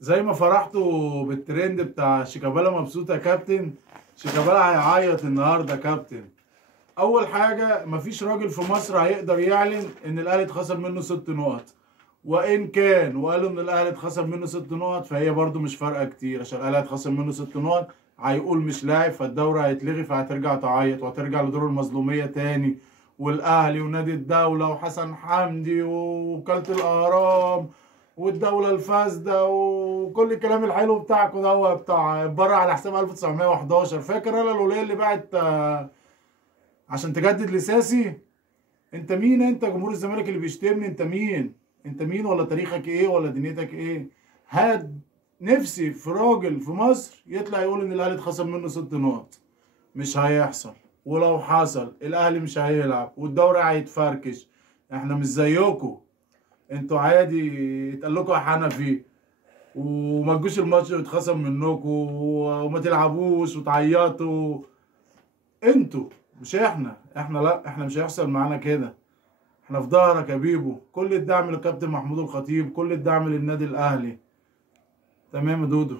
زي ما فرحتوا بالترند بتاع شيكابالا مبسوط يا كابتن. شيكابالا هيعيط النهارده يا كابتن. اول حاجه، مفيش راجل في مصر هيقدر يعلن ان الاهلي اتخصم منه 6 نقط، وان كان وقالوا ان الاهلي اتخصم منه 6 نقط فهي برضو مش فارقه كتير، عشان الاهلي اتخصم منه 6 نقط هيقول مش لاعب، فالدوري هيتلغي، فهترجع تعيط وهترجع لدور المظلوميه تاني. والاهلي ونادي الدوله وحسن حمدي ووكاله الاهرام والدوله الفاسده وكل الكلام الحلو بتاعكم ده هو بتاع بره على حساب 1911. فاكر انا الوليه اللي باعت عشان تجدد لساسي؟ انت مين؟ انت جمهور الزمالك اللي بيشتمني؟ انت مين؟ انت مين؟ ولا تاريخك ايه؟ ولا دنيتك ايه؟ هاد نفسي في راجل في مصر يطلع يقول ان الاهلي اتخصم منه 6 نقط. مش هيحصل، ولو حصل الاهلي مش هيلعب والدوري هيتفركش. احنا مش زيكم، انتوا عادي يتقال لكم يا حنفي وما تجوش الماتش يتخصم منكم وما تلعبوش وتعيطوا. انتوا مش احنا لا، احنا مش هيحصل معانا كده. احنا في ظهرك يا بيبو، كل الدعم للكابتن محمود الخطيب، كل الدعم للنادي الاهلي. تمام يا دودو.